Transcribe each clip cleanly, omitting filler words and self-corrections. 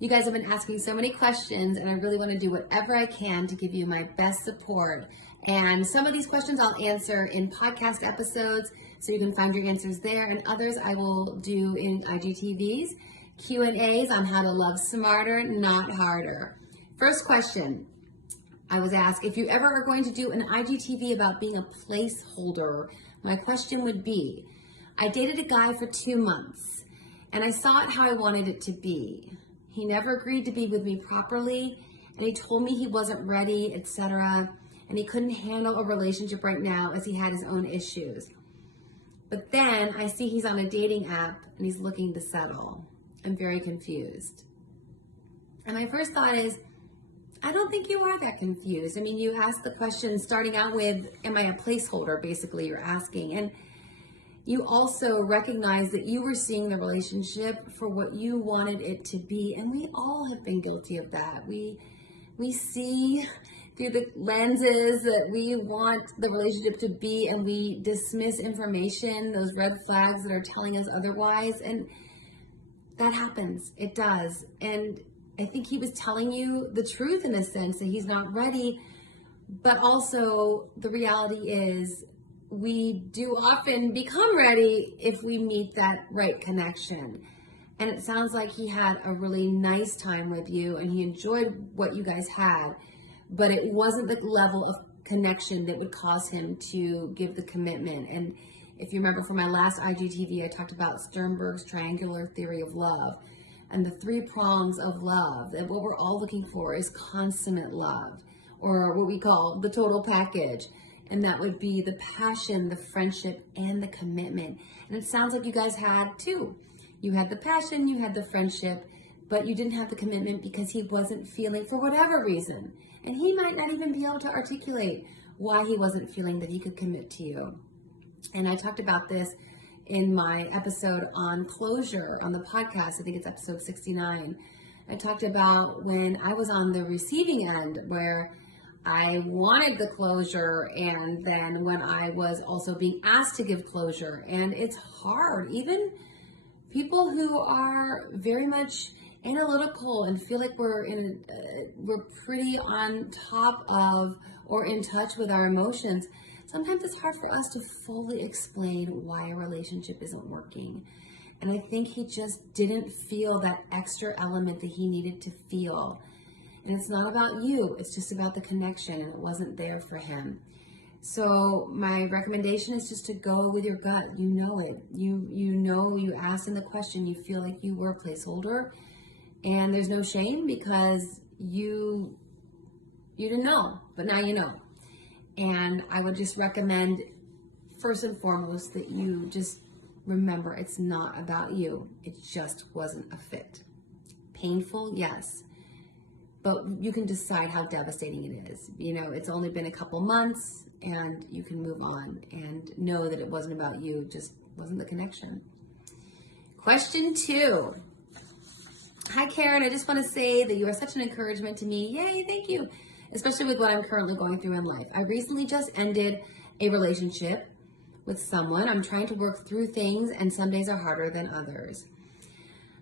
You guys have been asking so many questions, and I really want to do whatever I can to give you my best support. And some of these questions I'll answer in podcast episodes, so you can find your answers there, and others I will do in IGTVs, Q&As on how to love smarter, not harder. First question I was asked, if you ever are going to do an IGTV about being a placeholder, my question would be, I dated a guy for 2 months, and I saw it how I wanted it to be. He never agreed to be with me properly, and he told me he wasn't ready, etc., and he couldn't handle a relationship right now as he had his own issues. But then I see he's on a dating app and he's looking to settle. I'm very confused. And my first thought is, I don't think you are that confused. I mean, you asked the question starting out with, am I a placeholder, basically you're asking. And you also recognize that you were seeing the relationship for what you wanted it to be. And we all have been guilty of that. We see through the lenses that we want the relationship to be, and we dismiss information, those red flags that are telling us otherwise. And that happens. It does. And I think he was telling you the truth in a sense that he's not ready. But also the reality is, we do often become ready if we meet that right connection. And it sounds like he had a really nice time with you and he enjoyed what you guys had, but it wasn't the level of connection that would cause him to give the commitment. And if you remember from my last IGTV, I talked about Sternberg's triangular theory of love and the 3 prongs of love, and what we're all looking for is consummate love, or what we call the total package. And that would be the passion, the friendship, and the commitment. And it sounds like you guys had 2. You had the passion, you had the friendship, but you didn't have the commitment because he wasn't feeling, for whatever reason. And he might not even be able to articulate why he wasn't feeling that he could commit to you. And I talked about this in my episode on closure on the podcast. I think it's episode 69. I talked about when I was on the receiving end, where I wanted the closure, and then when I was also being asked to give closure. And it's hard. Even people who are very much analytical and feel like we're pretty on top of or in touch with our emotions, sometimes it's hard for us to fully explain why a relationship isn't working. And I think he just didn't feel that extra element that he needed to feel. And it's not about you, it's just about the connection, and it wasn't there for him. So my recommendation is just to go with your gut. You know it. You know, you asked in the question, you feel like you were a placeholder, and there's no shame because you didn't know, but now you know. And I would just recommend, first and foremost, that you just remember it's not about you. It just wasn't a fit. Painful, yes. But you can decide how devastating it is. You know, it's only been a couple months and you can move on and know that it wasn't about you, just wasn't the connection. Question 2. Hi, Karen. I just want to say that you are such an encouragement to me. Yay, thank you. Especially with what I'm currently going through in life. I recently just ended a relationship with someone. I'm trying to work through things, and some days are harder than others.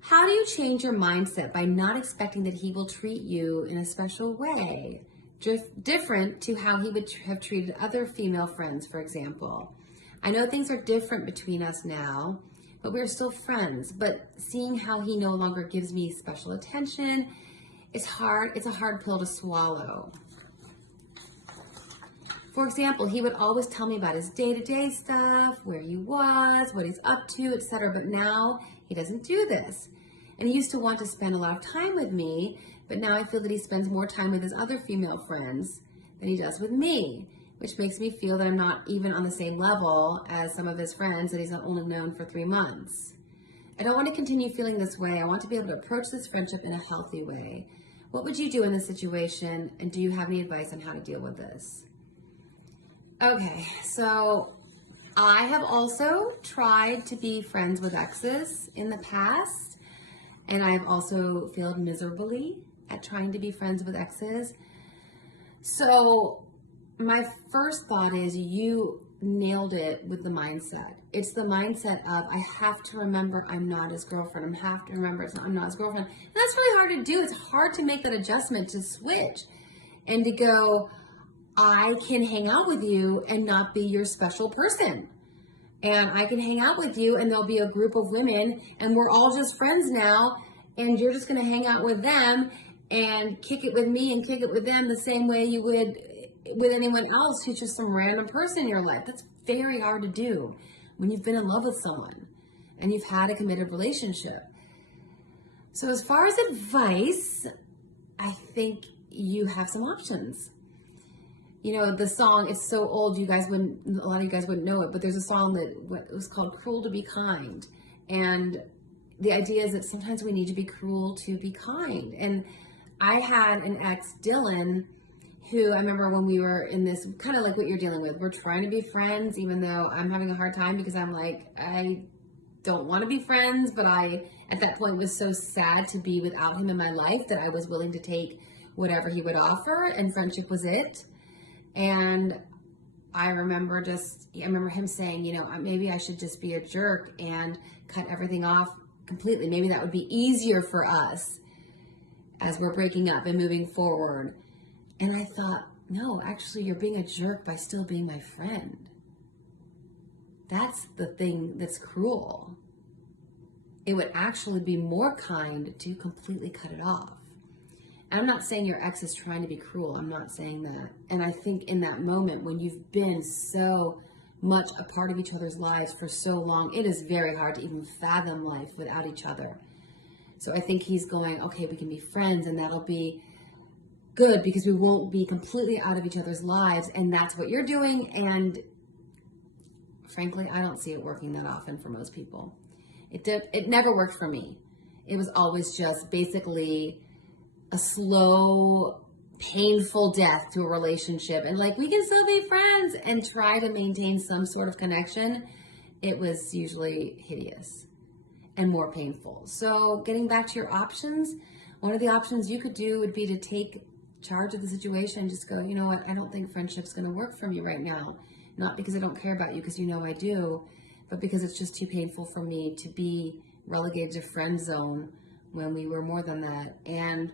How do you change your mindset by not expecting that he will treat you in a special way, different to how he would have treated other female friends, for example? I know things are different between us now, but we're still friends. But seeing how he no longer gives me special attention, it's hard. It's a hard pill to swallow. For example, he would always tell me about his day-to-day stuff, where he was, what he's up to, etc. But now he doesn't do this. And he used to want to spend a lot of time with me, but now I feel that he spends more time with his other female friends than he does with me, which makes me feel that I'm not even on the same level as some of his friends that he's only known for 3 months. I don't want to continue feeling this way. I want to be able to approach this friendship in a healthy way. What would you do in this situation, and do you have any advice on how to deal with this? Okay, so I have also tried to be friends with exes in the past, and I've also failed miserably at trying to be friends with exes. So my first thought is you nailed it with the mindset. It's the mindset of, I have to remember I'm not his girlfriend. I have to remember I'm not his girlfriend. And that's really hard to do. It's hard to make that adjustment, to switch and to go, I can hang out with you and not be your special person. And I can hang out with you and there'll be a group of women and we're all just friends now, and you're just going to hang out with them and kick it with me and kick it with them the same way you would with anyone else who's just some random person in your life. That's very hard to do when you've been in love with someone and you've had a committed relationship. So as far as advice, I think you have some options. You know, the song, it's so old, a lot of you guys wouldn't know it, but there's a song that was called Cruel to Be Kind. And the idea is that sometimes we need to be cruel to be kind. And I had an ex, Dylan, who I remember when we were in this, kind of like what you're dealing with. We're trying to be friends, even though I'm having a hard time because I'm like, I don't want to be friends, but I, at that point, was so sad to be without him in my life that I was willing to take whatever he would offer, and friendship was it. And I remember him saying, you know, maybe I should just be a jerk and cut everything off completely. Maybe that would be easier for us as we're breaking up and moving forward. And I thought, no, actually, you're being a jerk by still being my friend. That's the thing that's cruel. It would actually be more kind to completely cut it off. And I'm not saying your ex is trying to be cruel. I'm not saying that. And I think in that moment, when you've been so much a part of each other's lives for so long, it is very hard to even fathom life without each other. So I think he's going, okay, we can be friends, and that'll be good because we won't be completely out of each other's lives. And that's what you're doing. And frankly, I don't see it working that often for most people. It never worked for me. It was always just basically a slow, painful death to a relationship. And like, we can still be friends and try to maintain some sort of connection. It was usually hideous and more painful. So getting back to your options, one of the options you could do would be to take charge of the situation and just go, you know what, I don't think friendship's going to work for me right now. Not because I don't care about you, because you know I do, but because it's just too painful for me to be relegated to friend zone when we were more than that. And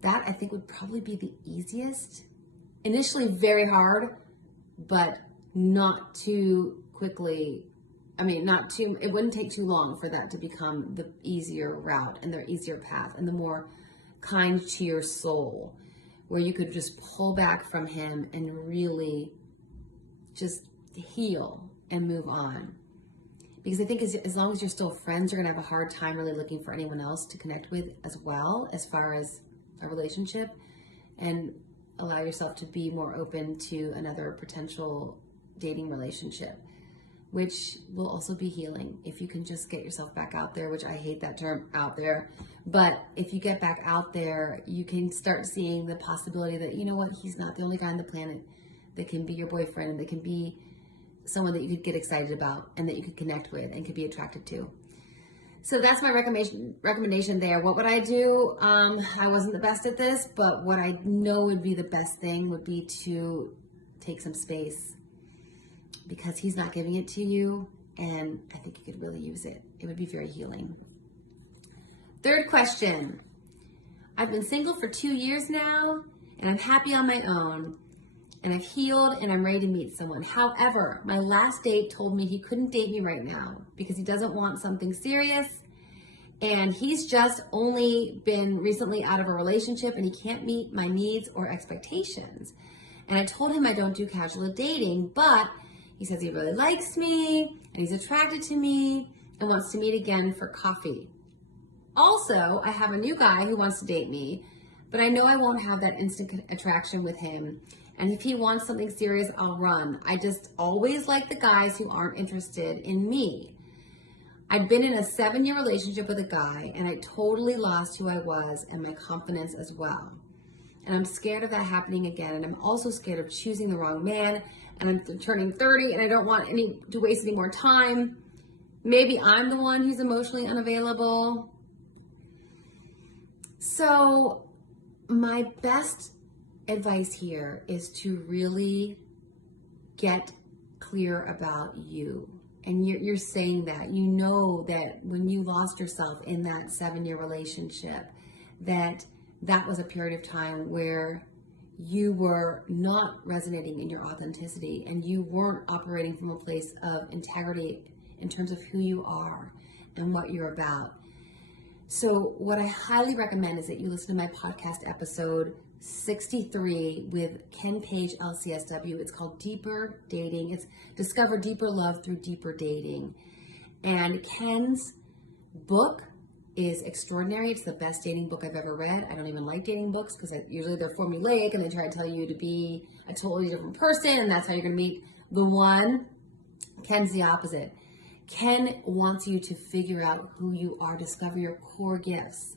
that, I think, would probably be the easiest. Initially very hard, but not too quickly. It wouldn't take too long for that to become the easier route and the easier path and the more kind to your soul, where you could just pull back from him and really just heal and move on. Because I think as long as you're still friends, you're going to have a hard time really looking for anyone else to connect with as well, as far as a relationship, and allow yourself to be more open to another potential dating relationship, which will also be healing if you can just get yourself back out there, which I hate that term, out there. But if you get back out there, you can start seeing the possibility that, you know what, he's not the only guy on the planet that can be your boyfriend, and that can be someone that you could get excited about and that you could connect with and could be attracted to. So that's my recommendation there. What would I do? I wasn't the best at this, but what I know would be the best thing would be to take some space, because he's not giving it to you, and I think you could really use it. It would be very healing. Third question. I've been single for 2 years now, and I'm happy on my own, and I've healed, and I'm ready to meet someone. However, my last date told me he couldn't date me right now because he doesn't want something serious, and he's just only been recently out of a relationship, and he can't meet my needs or expectations. And I told him I don't do casual dating, but he says he really likes me, and he's attracted to me, and wants to meet again for coffee. Also, I have a new guy who wants to date me, but I know I won't have that instant attraction with him. And if he wants something serious, I'll run. I just always like the guys who aren't interested in me. I'd been in a 7-year relationship with a guy, and I totally lost who I was and my confidence as well. And I'm scared of that happening again. And I'm also scared of choosing the wrong man. And I'm turning 30, and I don't want to waste any more time. Maybe I'm the one who's emotionally unavailable. So my best advice here is to really get clear about you. And you're saying that, you know that when you lost yourself in that 7-year relationship, that was a period of time where you were not resonating in your authenticity and you weren't operating from a place of integrity in terms of who you are and what you're about. So what I highly recommend is that you listen to my podcast episode 63 with Ken Page, LCSW. It's called Deeper Dating. It's Discover Deeper Love Through Deeper Dating. And Ken's book is extraordinary. It's the best dating book I've ever read. I don't even like dating books because usually they're formulaic and they try to tell you to be a totally different person and that's how you're going to meet the one. Ken's the opposite. Ken wants you to figure out who you are, discover your core gifts.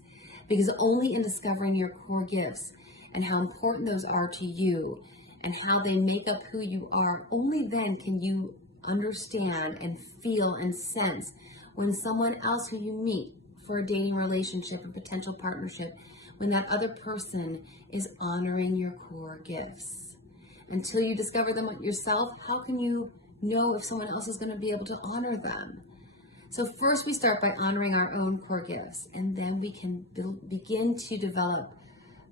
Because only in discovering your core gifts and how important those are to you and how they make up who you are, only then can you understand and feel and sense when someone else who you meet for a dating relationship or potential partnership, when that other person is honoring your core gifts. Until you discover them yourself, how can you know if someone else is going to be able to honor them? So first we start by honoring our own core gifts, and then we can begin to develop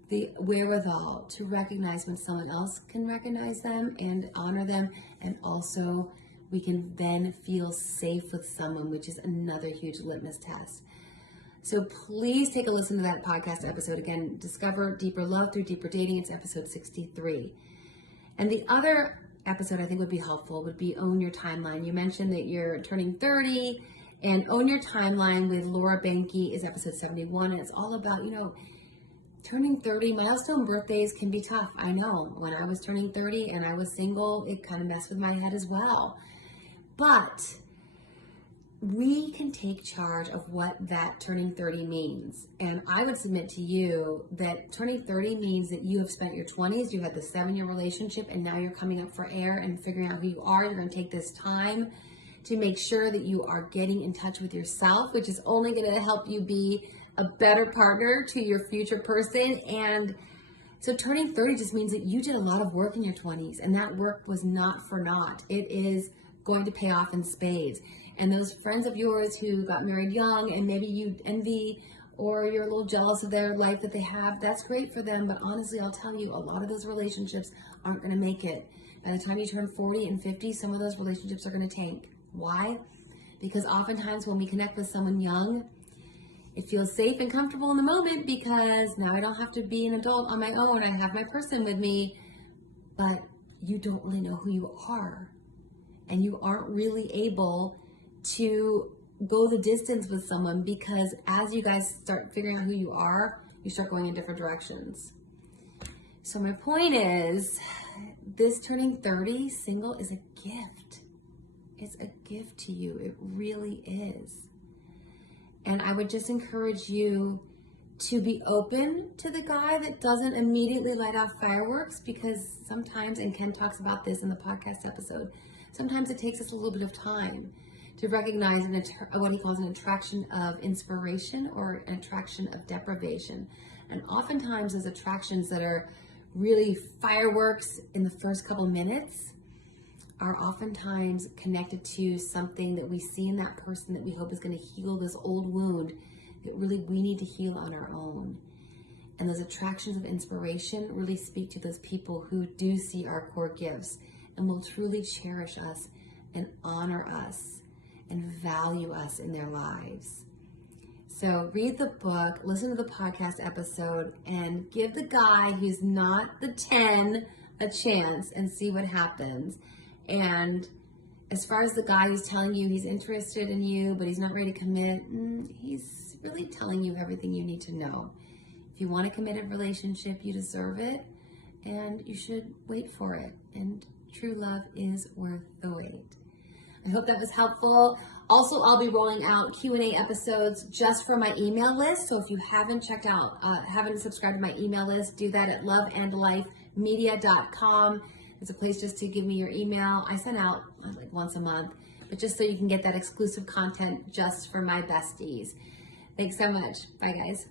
the wherewithal to recognize when someone else can recognize them and honor them, and also we can then feel safe with someone, which is another huge litmus test. So please take a listen to that podcast episode. Again, Discover Deeper Love Through Deeper Dating. It's episode 63. And the other episode I think would be helpful would be Own Your Timeline. You mentioned that you're turning 30, and Own Your Timeline with Laura Benke is episode 71. And it's all about, turning 30. Milestone birthdays can be tough. I know. When I was turning 30 and I was single, it kind of messed with my head as well. But we can take charge of what that turning 30 means. And I would submit to you that turning 30 means that you have spent your 20s, you had the 7-year relationship, and now you're coming up for air and figuring out who you are. You're going to take this time to make sure that you are getting in touch with yourself, which is only going to help you be a better partner to your future person. And so turning 30 just means that you did a lot of work in your 20s, and that work was not for naught. It is going to pay off in spades. And those friends of yours who got married young and maybe you envy or you're a little jealous of their life that they have, that's great for them. But honestly, I'll tell you, a lot of those relationships aren't going to make it. By the time you turn 40 and 50, some of those relationships are going to tank. Why? Because oftentimes when we connect with someone young, it feels safe and comfortable in the moment because now I don't have to be an adult on my own. I have my person with me, but you don't really know who you are. And you aren't really able to go the distance with someone because as you guys start figuring out who you are, you start going in different directions. So my point is, this turning 30 single is a gift. It's a gift to you. It really is. And I would just encourage you to be open to the guy that doesn't immediately light off fireworks, because sometimes, and Ken talks about this in the podcast episode, sometimes it takes us a little bit of time to recognize what he calls an attraction of inspiration or an attraction of deprivation. And oftentimes those attractions that are really fireworks in the first couple minutes are oftentimes connected to something that we see in that person that we hope is going to heal this old wound that really we need to heal on our own. And those attractions of inspiration really speak to those people who do see our core gifts and will truly cherish us and honor us and value us in their lives. So read the book, listen to the podcast episode, and give the guy who's not the 10 a chance and see what happens. And as far as the guy who's telling you he's interested in you, but he's not ready to commit, he's really telling you everything you need to know. If you want a committed relationship, you deserve it, and you should wait for it. And true love is worth the wait. I hope that was helpful. Also, I'll be rolling out Q&A episodes just for my email list. So if you haven't haven't subscribed to my email list, do that at loveandlifemedia.com. It's a place just to give me your email. I send out like once a month, but just so you can get that exclusive content just for my besties. Thanks so much. Bye, guys.